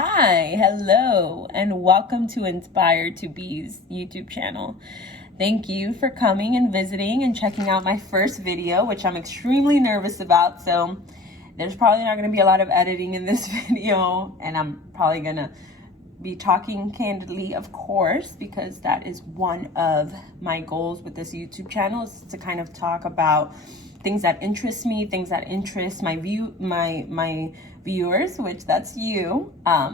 Hi, hello, and welcome to Inspired to Be's YouTube channel. Thank you for coming and visiting and checking out my first video, which I'm extremely nervous about. So there's probably not going to be a lot of editing in this video, and I'm probably going to be talking candidly, of course, because that is one of my goals with this YouTube channel, is to kind of talk about things that interest me, things that interest my viewers, which that's you.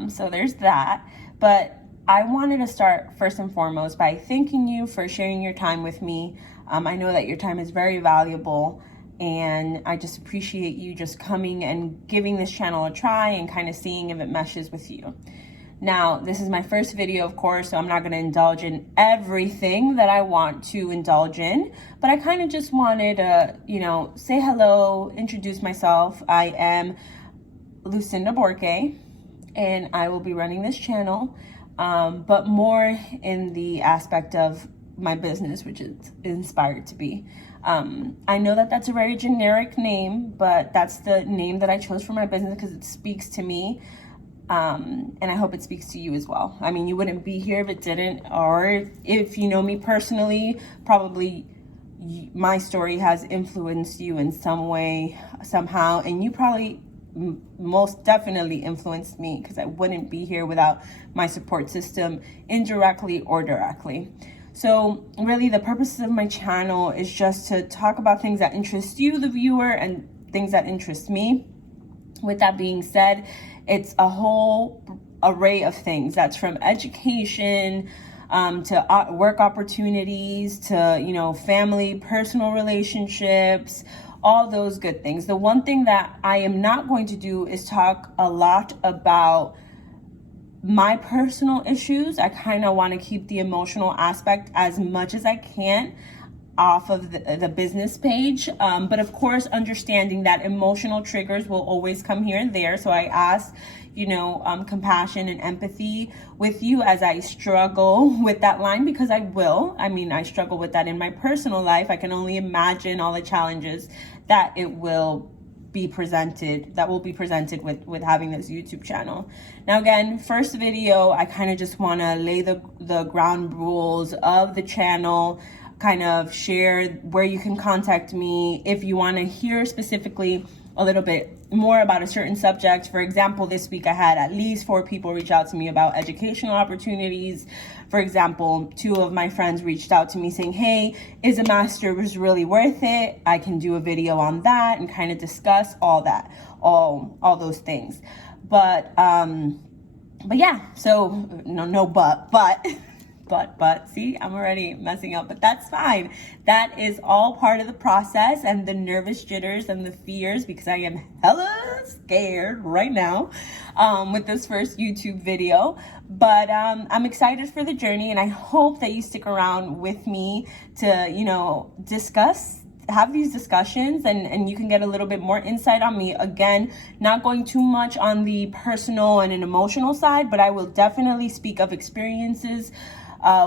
So there's that. But I wanted to start first and foremost by thanking you for sharing your time with me. I know that your time is very valuable, and I just appreciate you just coming and giving this channel a try and kind of seeing if it meshes with you. Now, this is my first video, of course, so I'm not going to indulge in everything that I want to indulge in, but I kind of just wanted to, say hello, introduce myself. I am Lucinda Borque, and I will be running this channel, but more in the aspect of my business, which is Inspired to Be. I know that that's a very generic name, but that's the name that I chose for my business because it speaks to me. And I hope it speaks to you as well. I mean, you wouldn't be here if it didn't, or if you know me personally, probably my story has influenced you in some way, somehow, and you probably most definitely influenced me, because I wouldn't be here without my support system, indirectly or directly. So really the purpose of my channel is just to talk about things that interest you, the viewer, and things that interest me. With that being said, it's a whole array of things. That's from education to work opportunities to, family, personal relationships, all those good things. The one thing that I am not going to do is talk a lot about my personal issues. I kind of want to keep the emotional aspect as much as I can off of the business page, but of course understanding that emotional triggers will always come here and there. So I ask compassion and empathy with you as I struggle with that line, because I struggle with that in my personal life. I can only imagine all the challenges that will be presented with having this YouTube channel. Now again, first video, I kind of just want to lay the ground rules of the channel, kind of share where you can contact me if you want to hear specifically a little bit more about a certain subject. For example, this week I had at least 4 people reach out to me about educational opportunities. For example, 2 of my friends reached out to me saying, hey, is a master's really worth it? I can do a video on that and kind of discuss all that, all those things. But yeah, so no but see, I'm already messing up, but that's fine. That is all part of the process, and the nervous jitters and the fears, because I am hella scared right now with this first YouTube video. But I'm excited for the journey, and I hope that you stick around with me to have these discussions, and you can get a little bit more insight on me. Again, not going too much on the personal and an emotional side, but I will definitely speak of experiences,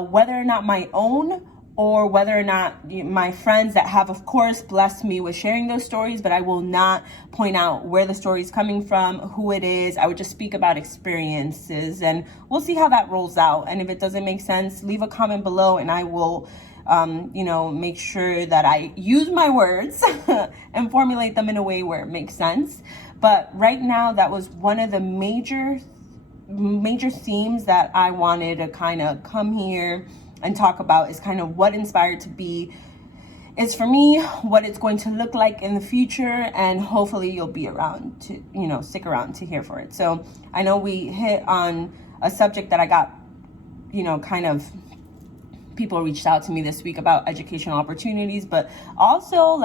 whether or not my own, or whether or not my friends that have, of course, blessed me with sharing those stories, but I will not point out where the story is coming from, who it is. I would just speak about experiences, and we'll see how that rolls out. And if it doesn't make sense, leave a comment below, and I will make sure that I use my words and formulate them in a way where it makes sense. But right now, that was one of the major themes that I wanted to kind of come here and talk about, is kind of what Inspired to Be is for me, what it's going to look like in the future, and hopefully you'll be around to, stick around to hear for it. So I know we hit on a subject that I got, kind of people reached out to me this week about educational opportunities, but also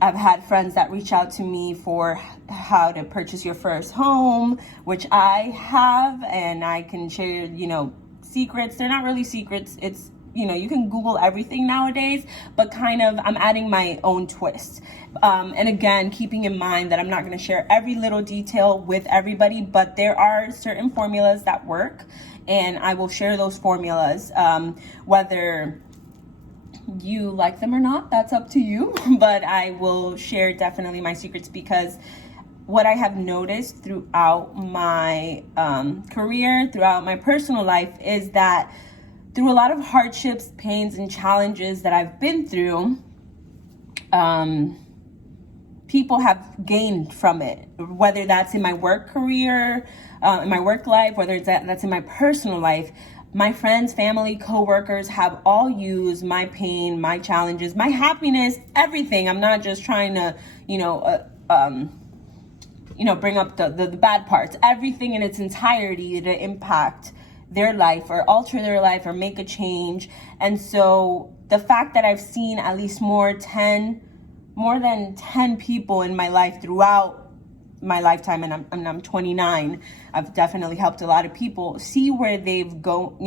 I've had friends that reach out to me for how to purchase your first home, which I have, and I can share, secrets. They're not really secrets. It's, you can Google everything nowadays, but kind of I'm adding my own twist. And again, keeping in mind that I'm not going to share every little detail with everybody, but there are certain formulas that work, and I will share those formulas, whether you like them or not, that's up to you. But I will share definitely my secrets, because what I have noticed throughout my career, throughout my personal life, is that through a lot of hardships, pains, and challenges that I've been through, people have gained from it, whether that's in my work career, in my work life, whether that's in my personal life. My friends, family, coworkers have all used my pain, my challenges, my happiness, everything. I'm not just trying to, bring up the bad parts, everything in its entirety to impact their life or alter their life or make a change. And so the fact that I've seen at least more than 10 people in my life throughout my lifetime, and I'm 29, I've definitely helped a lot of people see where they've gone,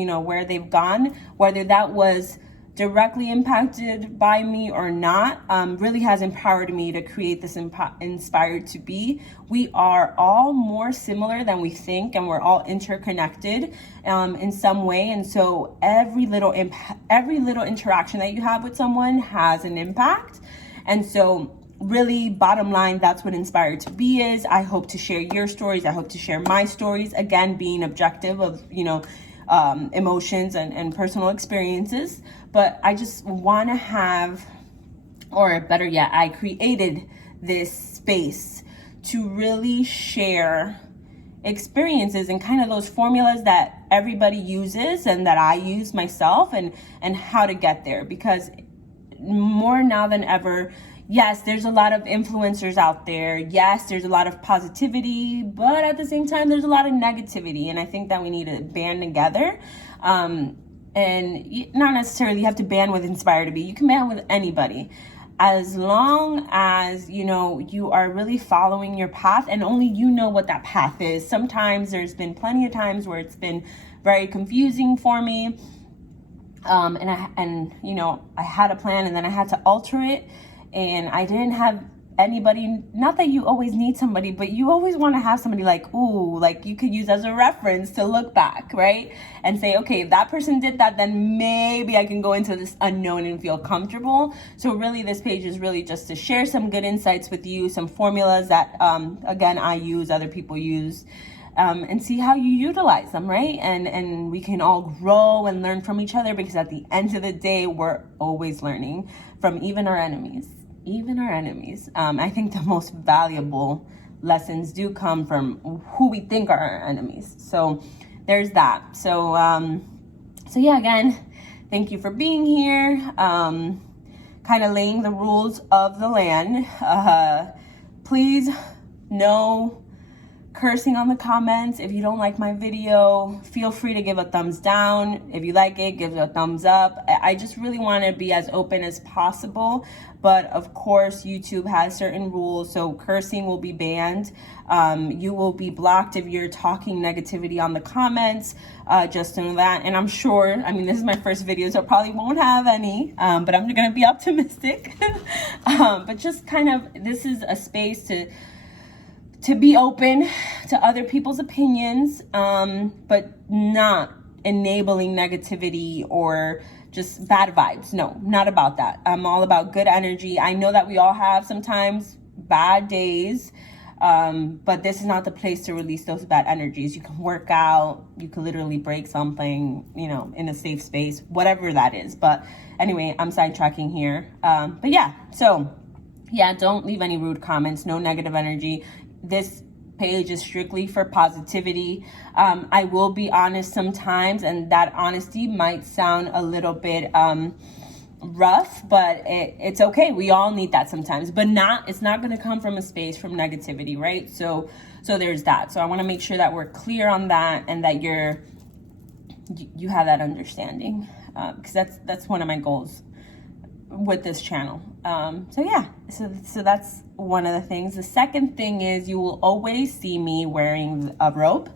whether that was directly impacted by me or not, really has empowered me to create this Inspired to Be. We are all more similar than we think, and we're all interconnected in some way. And so every little interaction that you have with someone has an impact. And so really, bottom line, that's what Inspired to Be is. I hope to share your stories. I hope to share my stories, again, being objective of, emotions and personal experiences. But I just want to have, or better yet, I created this space to really share experiences and kind of those formulas that everybody uses and that I use myself, and how to get there. Because more now than ever, yes, there's a lot of influencers out there. Yes, there's a lot of positivity, but at the same time, there's a lot of negativity. And I think that we need to band together. And not necessarily you have to band with Inspired to Be. You can band with anybody. As long as, you are really following your path, and only you know what that path is. Sometimes there's been plenty of times where it's been very confusing for me. I had a plan and then I had to alter it, and I didn't have anybody. Not that you always need somebody, but you always want to have somebody like you could use as a reference to look back, right? And say, okay, if that person did that, then maybe I can go into this unknown and feel comfortable. So really, this page is really just to share some good insights with you, some formulas that, again, I use, other people use, and see how you utilize them, right? And we can all grow and learn from each other, because at the end of the day, we're always learning from even our enemies. I think the most valuable lessons do come from who we think are our enemies. So there's that. So yeah, again, thank you for being here. Kind of laying the rules of the land. Please, no cursing on the comments. If you don't like my video, feel free to give a thumbs down. If you like it, give it a thumbs up. I just really want to be as open as possible. But of course, YouTube has certain rules, so cursing will be banned. You will be blocked if you're talking negativity on the comments. Just know that. And I'm sure, this is my first video, so I probably won't have any, but I'm going to be optimistic. But just kind of, this is a space to be open to other people's opinions, but not enabling negativity or just bad vibes. No, not about that. I'm all about good energy. I know that we all have sometimes bad days, but this is not the place to release those bad energies. You can work out, you can literally break something, in a safe space, whatever that is. But anyway, I'm sidetracking here. But yeah, so yeah, don't leave any rude comments, no negative energy. This page is strictly for positivity. I will be honest sometimes, and that honesty might sound a little bit rough, but it's okay. We all need that sometimes, but it's not going to come from a space from negativity, right? So there's that. So I want to make sure that we're clear on that, and that you have that understanding, because that's one of my goals with this channel. So yeah, so that's one of the things. The second thing is you will always see me wearing a robe.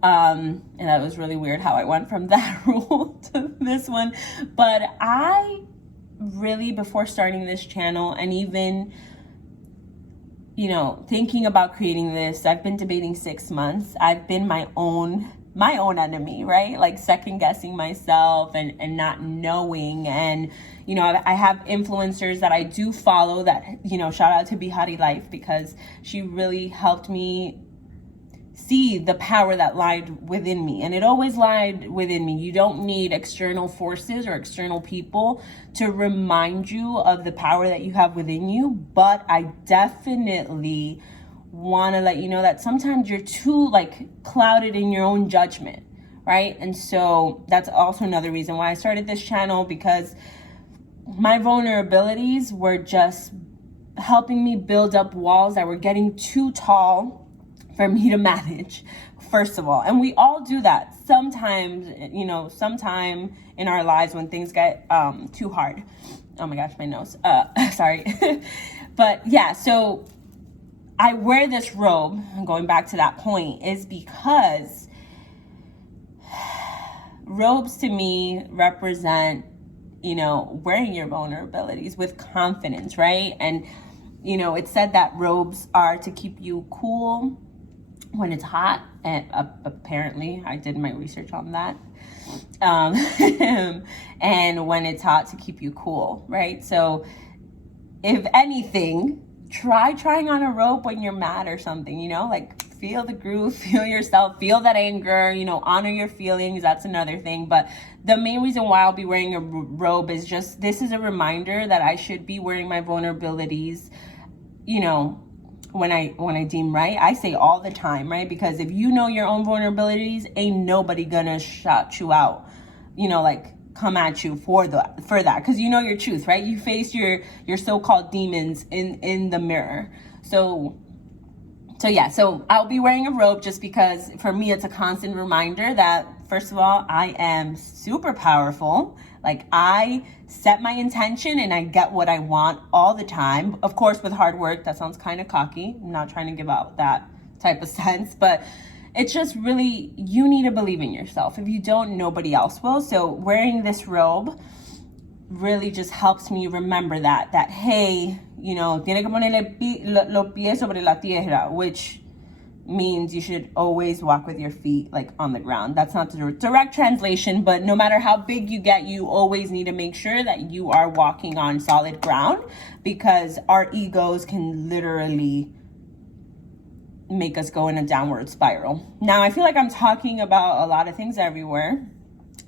And that was really weird how I went from that rule to this one. But I really, before starting this channel, and even, thinking about creating this, I've been debating 6 months. I've been my own my own enemy, right? Like second guessing myself and not knowing. And, you know, I have influencers that I do follow that, you know, shout out to Bihari Life, because she really helped me see the power that lied within me. And it always lied within me. You don't need external forces or external people to remind you of the power that you have within you. But I definitely want to let you know that sometimes you're too like clouded in your own judgment, right? And so that's also another reason why I started this channel, because my vulnerabilities were just helping me build up walls that were getting too tall for me to manage, first of all. And we all do that sometimes, you know, sometime in our lives when things get too hard. Oh my gosh, my nose. Sorry. But yeah, so I wear this robe, going back to that point, is because robes to me represent, you know, wearing your vulnerabilities with confidence, right? And, you know, it said that robes are to keep you cool when it's hot, and apparently I did my research on that. And when it's hot, to keep you cool, right? So if anything, try trying on a robe when you're mad or something, you know, like feel the groove, feel yourself, feel that anger, you know, honor your feelings. That's another thing. But the main reason why I'll be wearing a robe is just, this is a reminder that I should be wearing my vulnerabilities, you know, when I deem right. I say all the time, right? Because if you know your own vulnerabilities, ain't nobody gonna shout you out, you know, like come at you for that, because you know your truth, right? You face your so-called demons in the mirror. So yeah, so I'll be wearing a robe just because for me it's a constant reminder that, first of all, I am super powerful. Like, I set my intention and I get what I want all the time. Of course, with hard work. That sounds kind of cocky. I'm not trying to give out that type of sense, but it's just really, you need to believe in yourself. If you don't, nobody else will. So wearing this robe really just helps me remember that hey, you know, tiene que ponerle los pies sobre la tierra, which means you should always walk with your feet like on the ground. That's not the direct translation, but no matter how big you get, you always need to make sure that you are walking on solid ground, because our egos can literally make us go in a downward spiral. Now, I feel like I'm talking about a lot of things everywhere,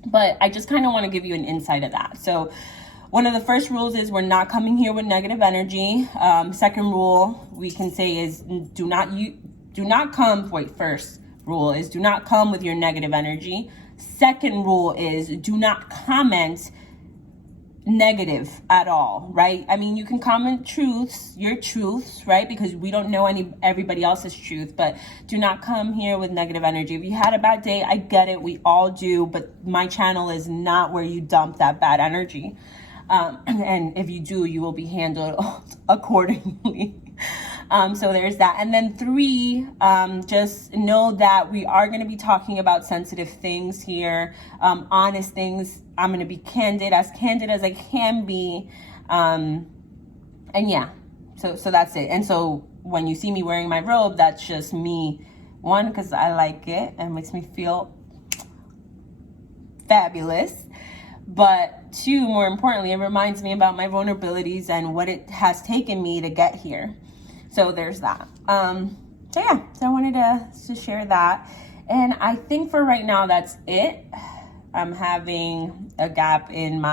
but I just kind of want to give you an insight of that. So one of the first rules is we're not coming here with negative energy. Second rule we can say is first rule is do not come with your negative energy. Second rule is do not comment negative at all, right? I mean, you can comment your truths, right? Because we don't know everybody else's truth, but do not come here with negative energy. If you had a bad day, I get it, we all do, but my channel is not where you dump that bad energy. And if you do, you will be handled accordingly. So there's that. And then 3, just know that we are going to be talking about sensitive things here, honest things. I'm going to be candid as I can be. And yeah, so that's it. And so when you see me wearing my robe, that's just me, one, because I like it and makes me feel fabulous. But 2, more importantly, it reminds me about my vulnerabilities and what it has taken me to get here. So there's that. So yeah, so I wanted to share that. And I think for right now, that's it. I'm having a gap in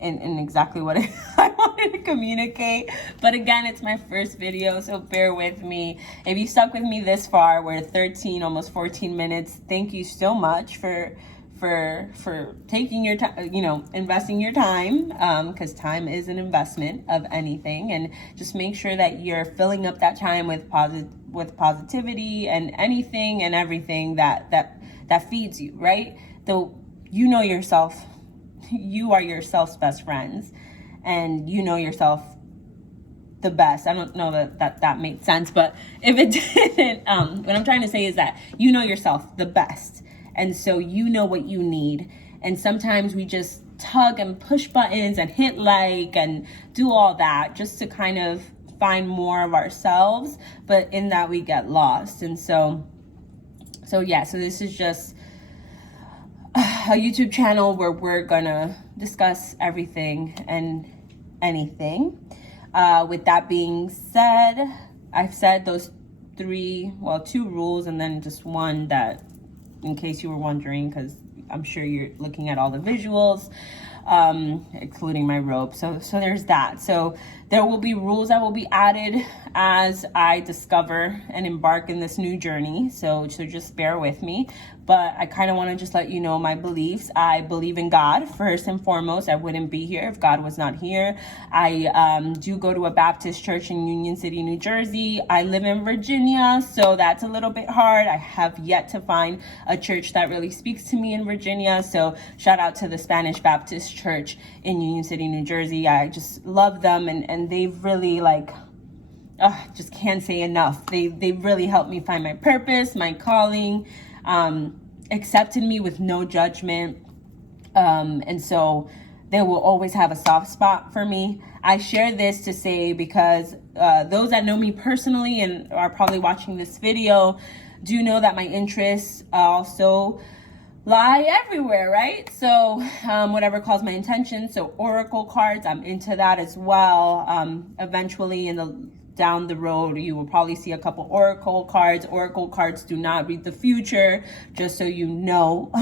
exactly what I wanted to communicate. But again, it's my first video, so bear with me. If you stuck with me this far, we're 13, almost 14 minutes. Thank you so much for taking your time, you know, investing your time, because time is an investment of anything. And just make sure that you're filling up that time with positivity and anything and everything that feeds you, right? Though you know yourself, you are yourself's best friends, and you know yourself the best. I don't know that made sense, but if it didn't, what I'm trying to say is that you know yourself the best. And so you know what you need. And sometimes we just tug and push buttons and hit like and do all that just to kind of find more of ourselves. But in that we get lost. And so So yeah, so this is just a YouTube channel where we're gonna discuss everything and anything. With that being said, I've said those two rules, and then just one that, in case you were wondering, because I'm sure you're looking at all the visuals, including my robe. So there's that. So there will be rules that will be added as I discover and embark in this new journey. So just bear with me. But I kind of want to just let you know my beliefs. I believe in God first and foremost. I wouldn't be here if God was not here. I do go to a Baptist church in Union City, New Jersey. I live in Virginia, so that's a little bit hard. I have yet to find a church that really speaks to me in Virginia. So shout out to the Spanish Baptist Church in Union City, New Jersey. I just love them, and they've really just can't say enough. They really helped me find my purpose, my calling, accepted me with no judgment. And so they will always have a soft spot for me. I share this to say because those that know me personally and are probably watching this video do know that my interests also lie everywhere, right? So whatever calls my attention. So oracle cards, I'm into that as well. Eventually down the road, you will probably see a couple oracle cards. Oracle cards do not read the future, just so you know.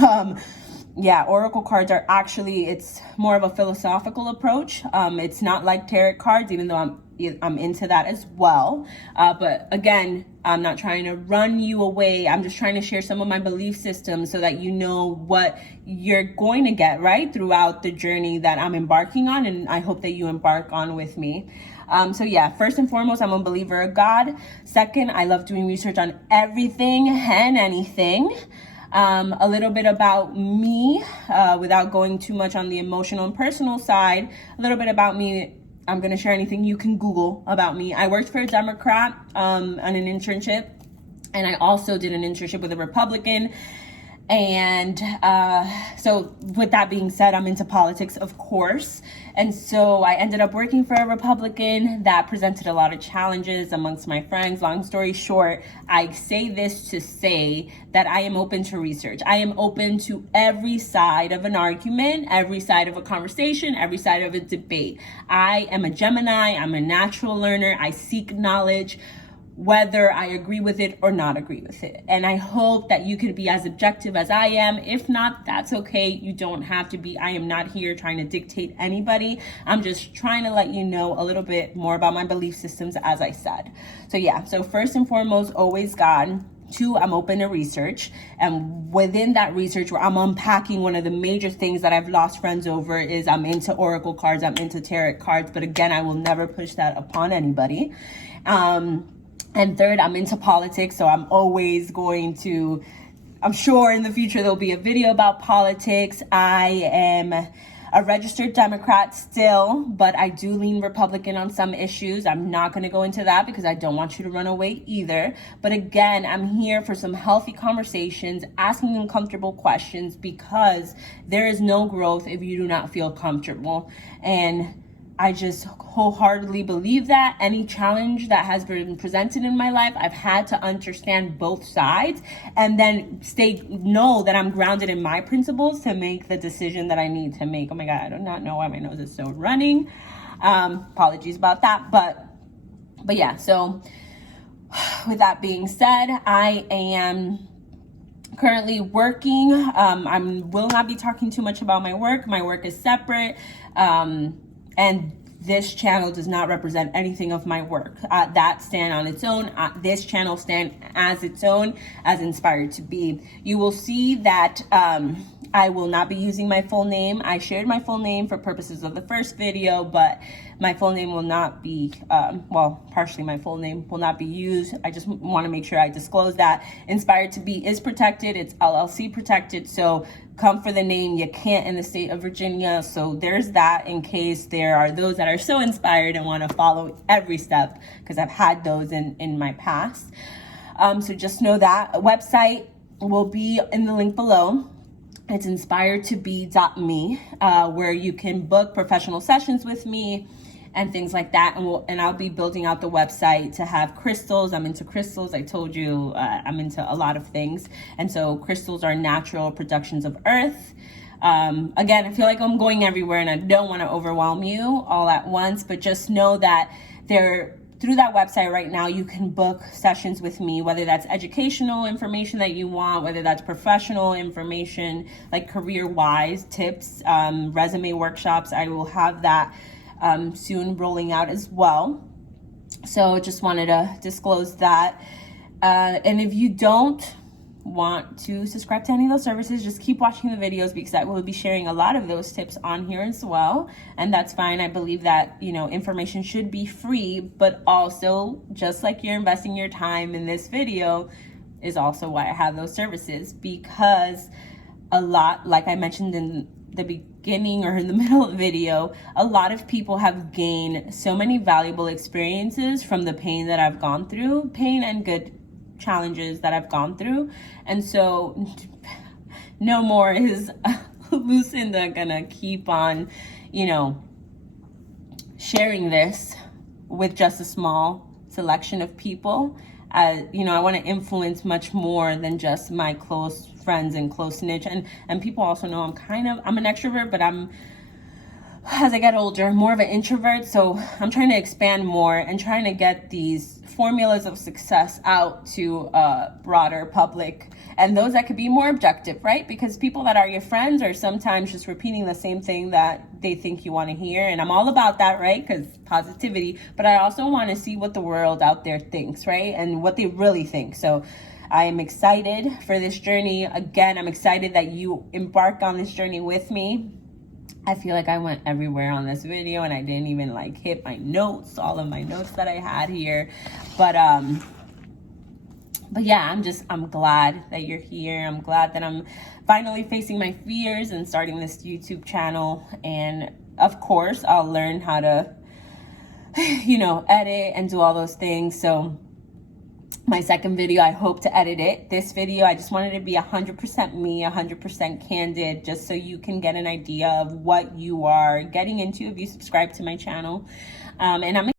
Oracle cards are it's more of a philosophical approach. It's not like tarot cards, even though I'm into that as well. But again, I'm not trying to run you away. I'm just trying to share some of my belief systems so that you know what you're going to get, right, throughout the journey that I'm embarking on, and I hope that you embark on with me. First and foremost, I'm a believer of God. Second, I love doing research on everything and anything. A little bit about me, without going too much on the emotional and personal side. A little bit about me. I'm going to share anything you can Google about me. I worked for a Democrat on an internship, and I also did an internship with a Republican. And so with that being said, I'm into politics, of course. And so I ended up working for a Republican that presented a lot of challenges amongst my friends. Long story short, I say this to say that I am open to research. I am open to every side of an argument, every side of a conversation, every side of a debate. I am a Gemini. I'm a natural learner. I seek knowledge, whether I agree with it or not agree with it. And I hope that you can be as objective as I am. If not, that's okay. You don't have to be. I am not here trying to dictate anybody. I'm just trying to let you know a little bit more about my belief systems, as I said. So first and foremost, always God. 2, I'm open to research. And within that research, where I'm unpacking one of the major things that I've lost friends over is I'm into oracle cards, I'm into tarot cards. But again, I will never push that upon anybody. And third, I'm into politics, so I'm always I'm sure in the future there'll be a video about politics. I am a registered Democrat still, but I do lean Republican on some issues. I'm not going to go into that because I don't want you to run away either. But again, I'm here for some healthy conversations, asking uncomfortable questions, because there is no growth if you do not feel comfortable. And I just wholeheartedly believe that any challenge that has been presented in my life, I've had to understand both sides and then know that I'm grounded in my principles to make the decision that I need to make. Oh my God, I do not know why my nose is still running. Apologies about that. But yeah, so with that being said, I am currently working. I will not be talking too much about my work. My work is separate. And this channel does not represent anything of my work. That stand on its own. This channel stand as its own, as Inspired to Be. You will see that I will not be using my full name. I shared my full name for purposes of the first video, but my full name will not be, partially my full name will not be used. I just want to make sure I disclose that. Inspired to Be is protected. It's LLC protected. So come for the name. You can't in the state of Virginia. So there's that, in case there are those that are so inspired and want to follow every step, because I've had those in my past. So just know that. A website will be in the link below. It's inspiredtobe.me, where you can book professional sessions with me and things like that. And I'll be building out the website to have crystals. I'm into crystals. I told you I'm into a lot of things. And so crystals are natural productions of earth. Again, I feel like I'm going everywhere and I don't want to overwhelm you all at once, but just know that through that website right now, you can book sessions with me, whether that's educational information that you want, whether that's professional information, like career-wise tips, resume workshops. I will have that soon rolling out as well. So just wanted to disclose that. And if you don't want to subscribe to any of those services, just keep watching the videos, because I will be sharing a lot of those tips on here as well. And that's fine. I believe that, information should be free, but also just like you're investing your time in this video is also why I have those services, because a lot, like I mentioned in the beginning or in the middle of the video, a lot of people have gained so many valuable experiences from the pain that I've gone through, pain and good challenges that I've gone through. And so no more is Lucinda gonna keep on, sharing this with just a small selection of people. I want to influence much more than just my close friends and close niche. And people also know I'm an extrovert, but as I get older, more of an introvert. So I'm trying to expand more and trying to get these formulas of success out to a broader public, and those that could be more objective, right? Because people that are your friends are sometimes just repeating the same thing that they think you want to hear. And I'm all about that, right? Because positivity, but I also want to see what the world out there thinks, right? And what they really think. So I am excited for this journey. Again, I'm excited that you embark on this journey with me. I feel like I went everywhere on this video and I didn't even hit my notes, all of my notes that I had here. But yeah, I'm glad that you're here. I'm glad that I'm finally facing my fears and starting this YouTube channel. And of course, I'll learn how to, edit and do all those things. So my second video, I hope to edit it. This video, I just wanted to be 100% me, 100% candid, just so you can get an idea of what you are getting into if you subscribe to my channel. And I'm